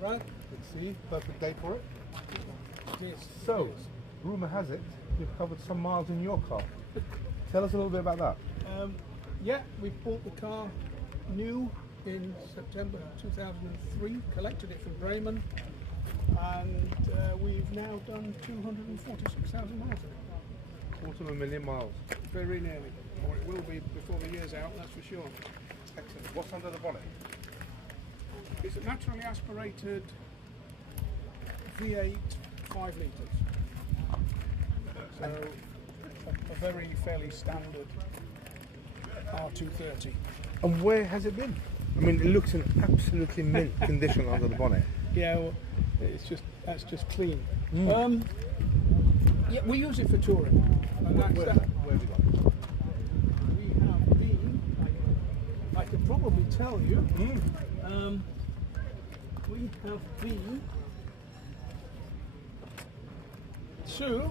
Right? Let's see, perfect day for it. Yes. So, rumour has it, you've covered some miles in your car. Tell us a little bit about that. Yeah, we bought the car new in September 2003, collected it from Bremen, and we've now done 246,000 miles in it. 250,000 miles. Very nearly, or it will be before the year's out, that's for sure. Excellent. What's under the bonnet? It's a naturally aspirated V8 5 litres. So a very fairly standard R230. And where has it been? I mean, it looks in absolutely mint condition under the bonnet. Yeah, well, that's just clean. Yeah, we use it for touring. And that's Where that. have you gone? We have been, I could probably tell you, we have been to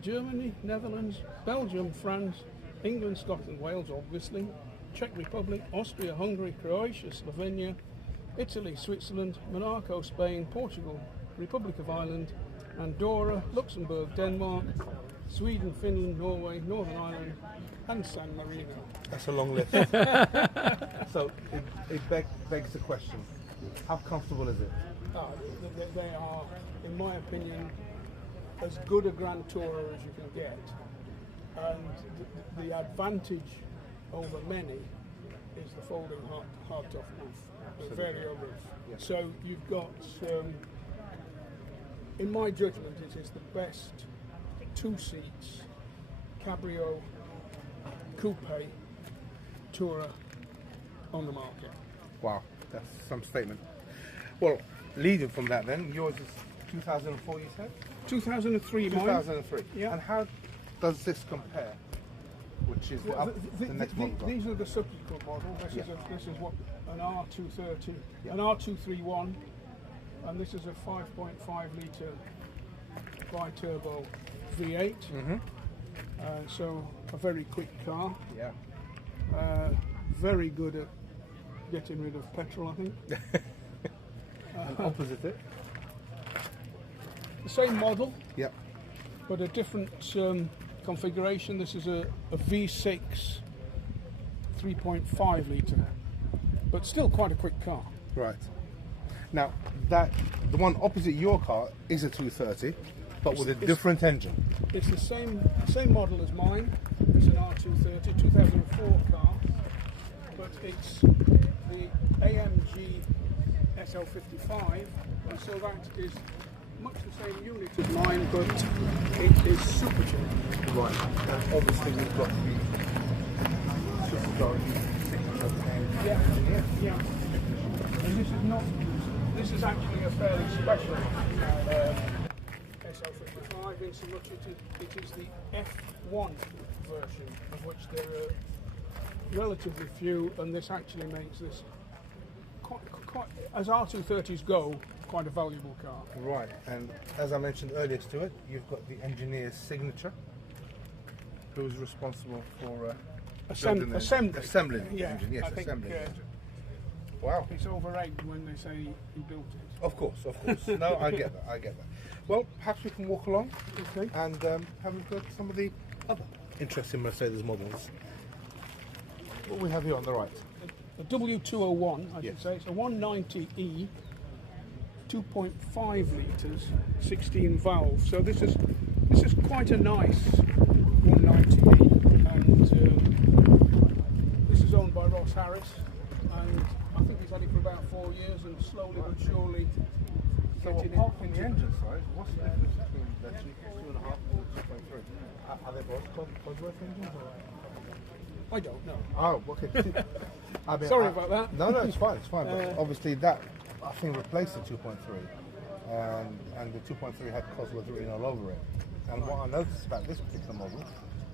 Germany, Netherlands, Belgium, France, England, Scotland, Wales, obviously, Czech Republic, Austria, Hungary, Croatia, Slovenia, Italy, Switzerland, Monaco, Spain, Portugal, Republic of Ireland, Andorra, Luxembourg, Denmark, Sweden, Finland, Norway, Northern Ireland, and San Marino. That's a long list. So it begs the question, how comfortable is it? They are, in my opinion, as good a Grand Tourer as you can get. And the advantage over many is the folding hardtop roof, the Vario roof. Yes. So you've got, in my judgment, it is the best 2 seats cabrio coupe tourer on the market. Wow, that's some statement. Well, leading from that then, yours is 2004 you said? 2003 mine. 2003. Yeah. And how does this compare? Which is the next model? These are the subsequent model. This is what an R230, an R231, and this is a 5.5 litre bi-turbo V8. So a very quick car. Yeah. Very good at getting rid of petrol, I think. And opposite it? The same model, Yep. but a different configuration. This is a V6 3.5 litre, but still quite a quick car. Right. Now, the one opposite your car is a 230, but with a different engine. It's the same model as mine. It's an R230, 2004 car, but it's the AMG SL55, and so that is much the same unit as mine, but it is supercharged. Right. And obviously we've got the supercharged signature name. Yeah. And this is actually a fairly special SL55 in so much it is the F1 version, of which there are relatively few, and this actually makes this quite as R230s go, quite a valuable car. Right, and as I mentioned earlier to it, you've got the engineer's signature, who's responsible for assembling the engine. Yes, I think, assembling the engine. Wow. It's over-egged when they say he built it. Of course. No, I get that. Well, perhaps we can walk along and have a look at some of the other interesting Mercedes models. What we have here on the right? The W201, I should say. It's a 190E, 2.5 litres, 16 valves. So this is quite a nice 190E, and this is owned by Ross Harris, and I think he's had it for about 4 years, and slowly but surely. So apart from the engine side, what's the difference between the 2.5 and the 2.3? Are they both Cosworth engines? I don't know. Oh, okay. I mean, Sorry about that. No, it's fine. But obviously that, I think, replaced the 2.3. And the 2.3 had Cosworth written all over it. And what I noticed about this particular model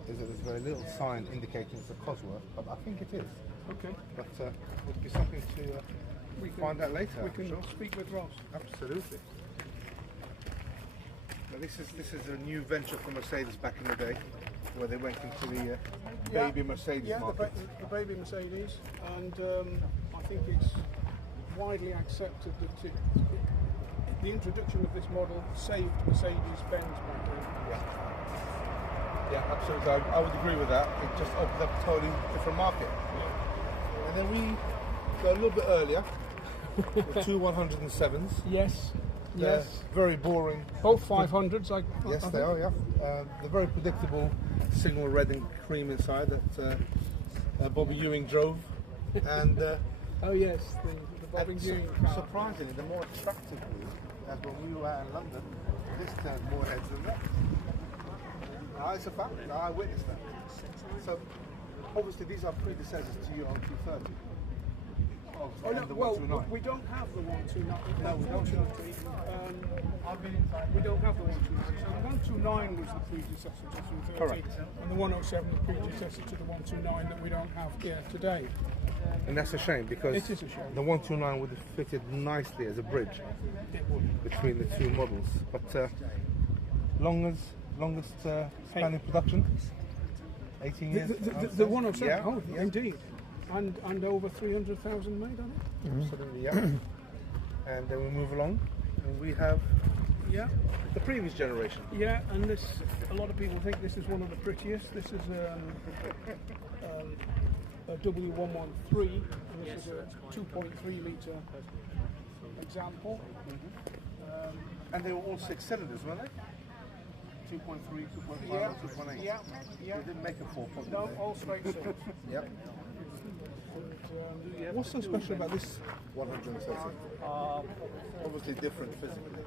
is that there's very little sign indicating it's a Cosworth, but I think it is. Okay. But it would be something to find out later. We can speak with Ross. Absolutely. Now this is a new venture for Mercedes back in the day. where they went into the baby Mercedes market. The baby Mercedes, and I think it's widely accepted that the introduction of this model saved Mercedes-Benz back then. Yeah, absolutely. I would agree with that. It just opened up a totally different market. Yeah. And then we go a little bit earlier, the two 107s. Yes. They're Yes. very boring. Both 500s. Yes, they are. Yeah. The very predictable signal red and cream inside that Bobby Ewing drove, and Oh yes, the Bobby Ewing car. surprisingly, the more attractive blue, as when we were out in London, this turned more heads than that. It's a fact. I witnessed that. So obviously these are predecessors to your 230. Oh, no, the well, 129. we don't have the 129. No, we don't. Unfortunately, we don't have the 129. So the 129 was the predecessor to the 230. Correct. And the 107 the predecessor to the 129 that we don't have here today. And that's a shame because It is a shame. the 129 would have fitted nicely as a bridge It would. between the two models. But longest span in production, 18 years. The 107, Yeah, oh, yeah. indeed. And over 300,000 made on it. Absolutely, yeah. And then we move along, and we have Yeah. the previous generation. Yeah, and this, a lot of people think this is one of the prettiest. This is a W113, and this is a 2.3 litre example. And they were all 6 cylinders, weren't they? 2.3, 2.5, Yeah, 2.8. yeah, yeah. They didn't make a 4 point. No, all straight six. Yep. What's so special about this? 130. Obviously different physically.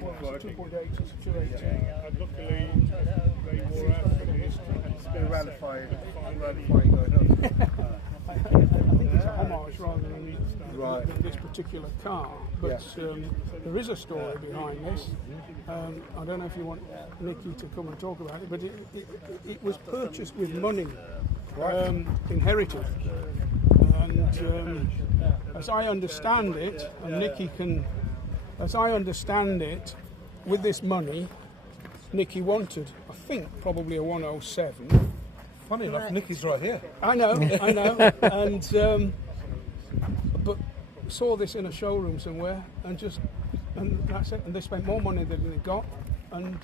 Well, it's a 2.8, it's a 218. And luckily, they wore out for this. They rallyfying going on. I think it's a homage rather than Right. this particular car, but there is a story behind this. I don't know if you want Nicky to come and talk about it, but it was purchased with money, inherited, and as I understand it, and Nicky can, as I understand it, with this money, Nicky wanted, I think, probably a 107. Funny enough, Nicky's right here. I know, and but saw this in a showroom somewhere, and that's it. And they spent more money than they got, and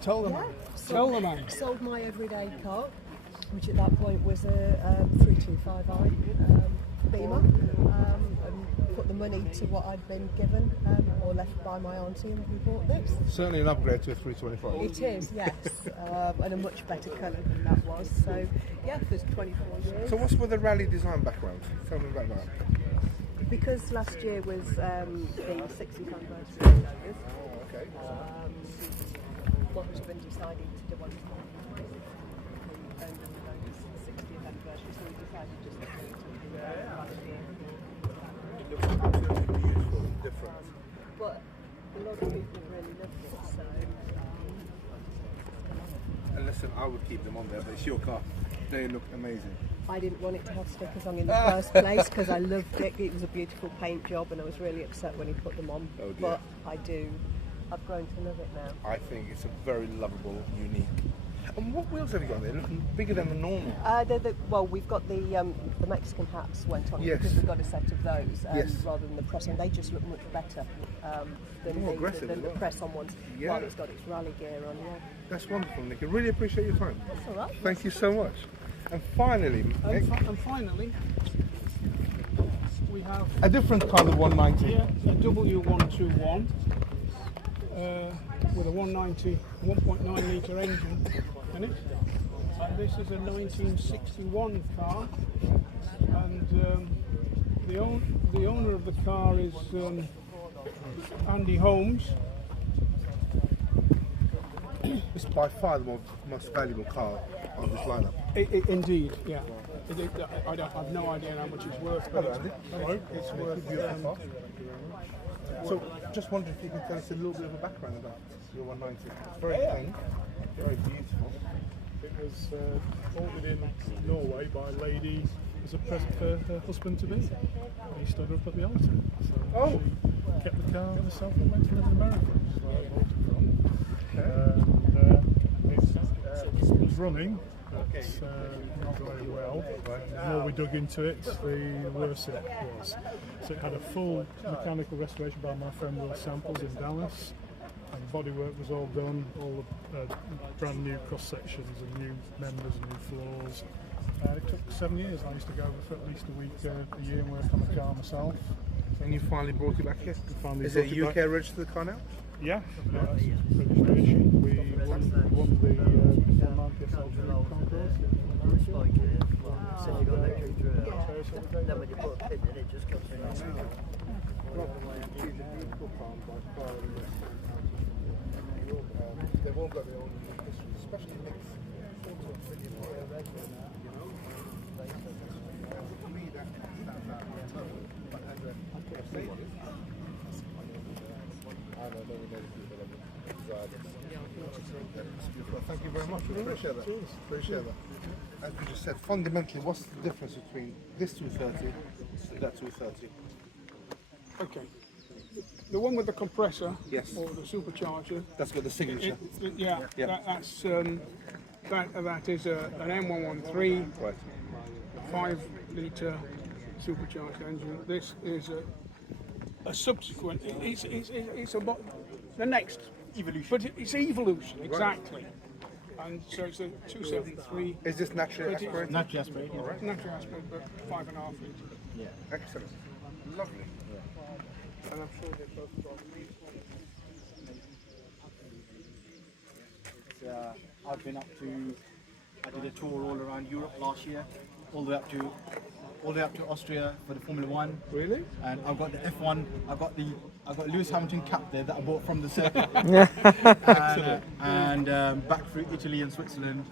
tell them, Sold my everyday car, which at that point was a 325i Beamer, and put the money to what I'd been given or left by my auntie, and we bought this. Certainly an upgrade to a 325. It is, yes, and a much better colour than that was. So, yeah, for 24 years. So what's with the rally design background? Tell me about that. Because last year was the 60th anniversary of Lotus, Okay. what has been decided to do on and the Lotus 60th anniversary, so we decided just to do it last year. It looks absolutely beautiful and different. But a lot of people really loved it, so And listen, I would keep them on there, but it's your car. They look amazing. I didn't want it to have stickers on in the first place because I loved it. It was a beautiful paint job, and I was really upset when he put them on. Oh dear. But I do. I've grown to love it now. I think it's a very lovable, unique. And what wheels have you got there? Looking bigger than the normal. Well, we've got the Mexican hats went on Yes. because we've got a set of those Yes. rather than the press on. They just look much better than More aggressive as the well. press on ones. Yeah. While it's got its rally gear on. Yeah, That's wonderful, Nick. I really appreciate your time. that's all right. Thank you so much. And finally, Nick, and finally, we have a different kind of 190. here a W121 with a 190 1.9 litre engine in it. And this is a 1961 car, and the owner of the car is Andy Holmes. It's by far the most valuable car on this lineup. Indeed, yeah. I've no idea how much it's worth, but Hello, Andy. it's worth. Beautiful. So, just wondering if you can tell us a little bit of a background about your 190. It's very clean, very beautiful. It was ordered in Norway by a lady as a present for her husband to be. He stood up at the altar. So she kept the car herself and went to live in America. That's where I bought it from. And it's running, but not very well. The more we dug into it, the worse it was. So it had a full mechanical restoration by my friend Will Samples in Dallas, and the bodywork was all done, all the brand new cross sections and new members and new floors. It took 7 years. I used to go for at least a week a year and work on the car myself. And you finally brought it back here? Finally Is it brought a it UK back. registered car now? Yeah, registration. We won the 190 SL concourse. Then when you put a pin in, it just comes through. They've all got their own history, especially mix. For me, that stands out. But as a Mercedes, I don't know many people that drive it. Thank you very much. Appreciate that. Appreciate that. As we just said, fundamentally, what's the difference between this 230 and that 230? Okay. The one with the compressor, Yes. or the supercharger, That's got the signature. yeah, Yeah. that's that is an M113 Right. 5-litre supercharged engine. This is a subsequent. It's about the next evolution, but it's evolution exactly. And so it's a 273. Is this naturally But it- aspirated? Not aspirated. Natural aspect, but 5.5 litre. Excellent. Lovely. And I'm sure they're both got I've been up to. I did a tour all around Europe last year, all the way up to Austria for the Formula One. Really? And I've got the F1. I've got Lewis Hamilton cap there that I bought from the circuit. and back through Italy and Switzerland.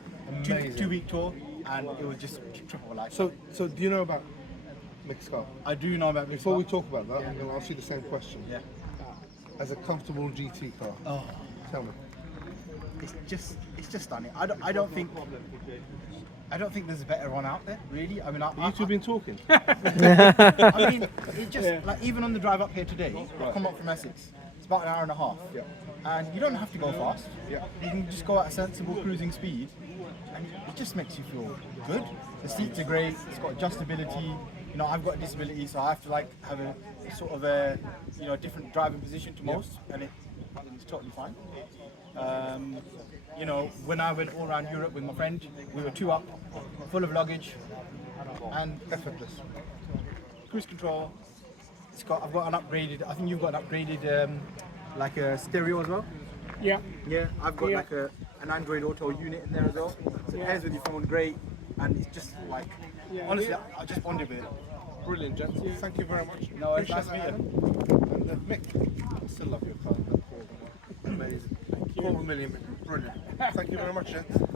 Amazing. Two-week tour, and it was just triple life. So do you know about mixed car? I do know about Before we talk about that, I'm going to ask you the same question. Yeah. As a comfortable GT car, Oh, tell me. it's just stunning. I don't think there's a better one out there, really. I mean, You two been talking? I mean, it just like even on the drive up here today, I come up from Essex. It's about an hour and a half, Yeah. and you don't have to go fast. Yeah. You can just go at a sensible cruising speed, and it just makes you feel good. The seats are great. It's got adjustability. You know, I've got a disability, so I have to like have a sort of a different driving position to most, and it's totally fine. You know, when I went all around Europe with my friend, we were 2 up, full of luggage, and Effortless. cruise control. I've got an upgraded. I think you've got an upgraded like a stereo as well. Yeah. Yeah, I've got Yeah. like an Android Auto unit in there as well. So it pairs with your phone great, and it's just like honestly, I just bonded with it. Brilliant, gents. Thank you very much. No, it's Appreciate nice to that, meet you. Adam. And Mick, I still love your car. Amazing. Thank you. $250,000. Brilliant. Thank you very much, gents.